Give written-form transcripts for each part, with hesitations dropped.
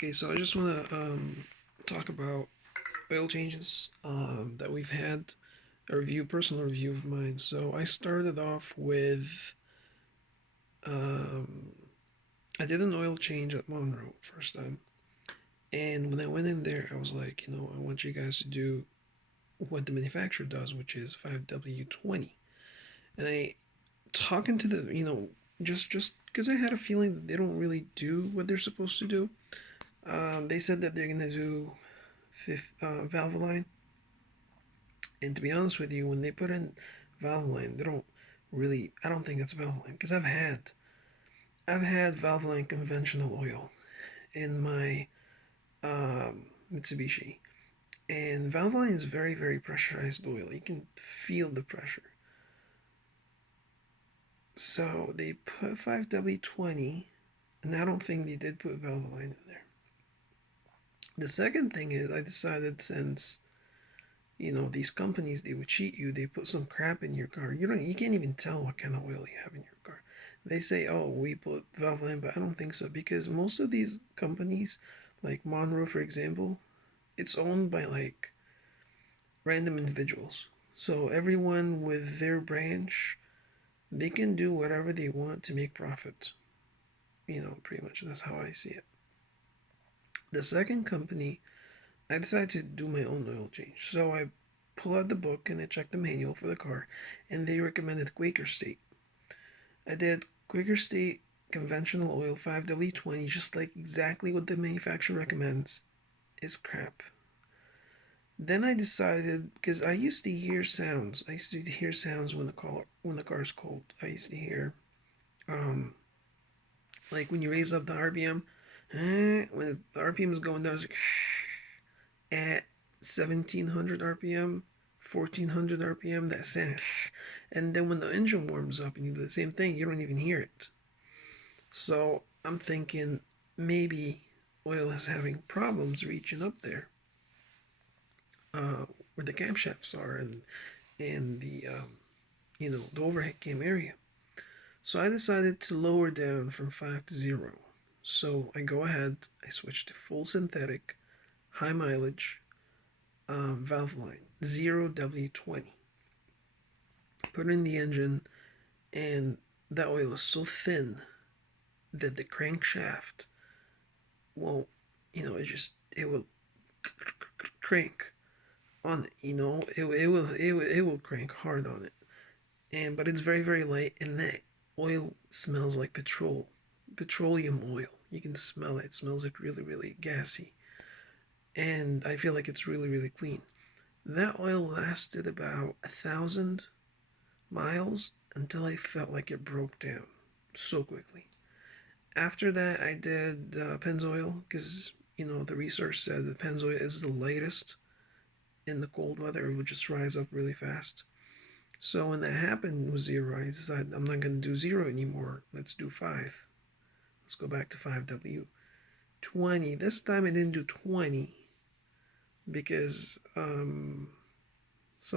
Okay, so I just want to talk about oil changes that we've had, personal review of mine. So I started off with, um, I did an oil change at Monroe first time. And when I went in there, I was like, I want you guys to do what the manufacturer does, which is 5W20. And I, talking to just because I had a feeling that they don't really do what they're supposed to do. They said that they're going to do Valvoline. And to be honest with you, when they put in Valvoline, they don't really. I don't think it's Valvoline because I've had Valvoline conventional oil in my Mitsubishi, and Valvoline is very pressurized oil. You can feel the pressure. So they put 5W20, and I don't think they did put Valvoline in there. The second thing is I decided since these companies, they would cheat you. They put some crap in your car. You can't even tell what kind of oil you have in your car. They say, oh, we put Valvoline, but I don't think so because most of these companies, like Monroe for example, it's owned by like random individuals. So everyone with their branch, they can do whatever they want to make profit. Pretty much that's how I see it. The second company, I decided to do my own oil change. So I pull out the book and I check the manual for the car, and they recommended Quaker State. I did Quaker State conventional oil 5W20, just like exactly what the manufacturer recommends. Is crap. Then I decided because I used to hear sounds. I used to hear sounds when the car is cold. I used to hear like when you raise up the RPM, when the RPM is going down, it's like, at 1700 RPM, 1400 RPM, that sound. And then when the engine warms up and you do the same thing, you don't even hear it. So I'm thinking maybe oil is having problems reaching up there, uh, where the camshafts are and the overhead cam area. So I decided to lower down from 5 to 0. So I go ahead, I switch to full synthetic, high mileage, valve line 0W20. Put in the engine, and that oil is so thin that the crankshaft won't, it will crank on it. It will crank hard on it, but it's very light, and that oil smells like petroleum oil. You can smell it. It smells like really gassy, and I feel like it's really clean. That oil lasted about 1,000 miles until I felt like it broke down so quickly. After that, I did Pennzoil because the research said that Pennzoil is the lightest in the cold weather. It would just rise up really fast. So when that happened with 0, I decided I'm not going to do 0 anymore. Let's do 5. Let's go back to 5W20. This time I didn't do 20 because some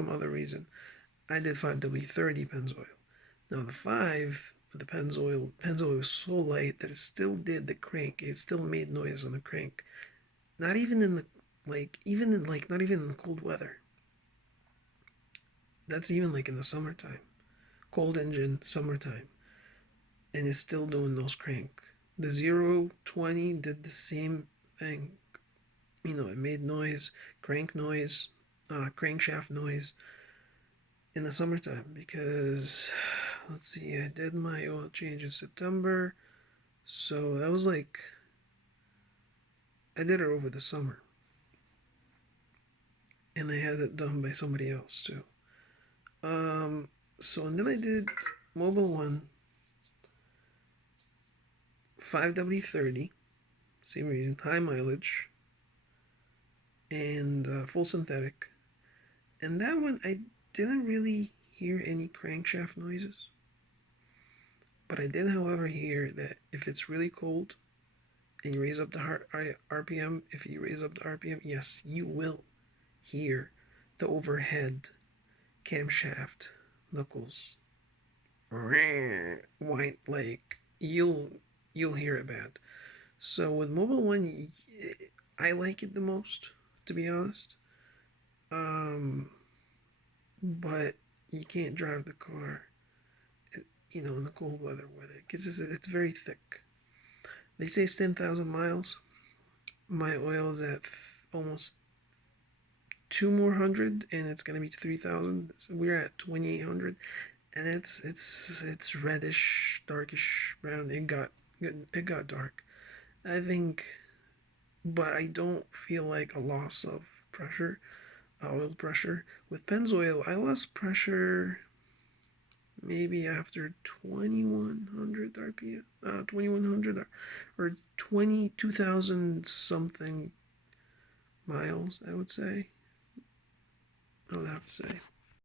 other reason. I did 5W30 Pennzoil. Now the 5 with the Pennzoil was so light that it still did the crank. It still made noise on the crank. Not even in the not even in the cold weather. That's even like in the summertime. Cold engine, summertime. And it's still doing those crank. The 020 did the same thing. It made noise, crank noise, crankshaft noise in the summertime because let's see, I did my oil change in September. So that was like I did it over the summer. And I had it done by somebody else too. Um and then I did Mobil 1 5W30, same reason, high mileage, and full synthetic. And that one, I didn't really hear any crankshaft noises. But I did, however, hear that if it's really cold and you raise up the RPM, if you raise up the RPM, yes, you will hear the overhead camshaft knuckles. White, like you'll hear it bad. So with Mobil 1, I like it the most, to be honest. Um, but you can't drive the car, in the cold weather with it because it's very thick. They say it's 10,000 miles. My oil is at almost two more hundred, and it's gonna be 3,000. So we're at 2,800, and it's reddish, darkish brown. It got dark. I think, but I don't feel like a loss of pressure, oil pressure. With Pennzoil, I lost pressure maybe after 2,100 RPM, 2,100 or 22,000 something miles, I would say. I would have to say.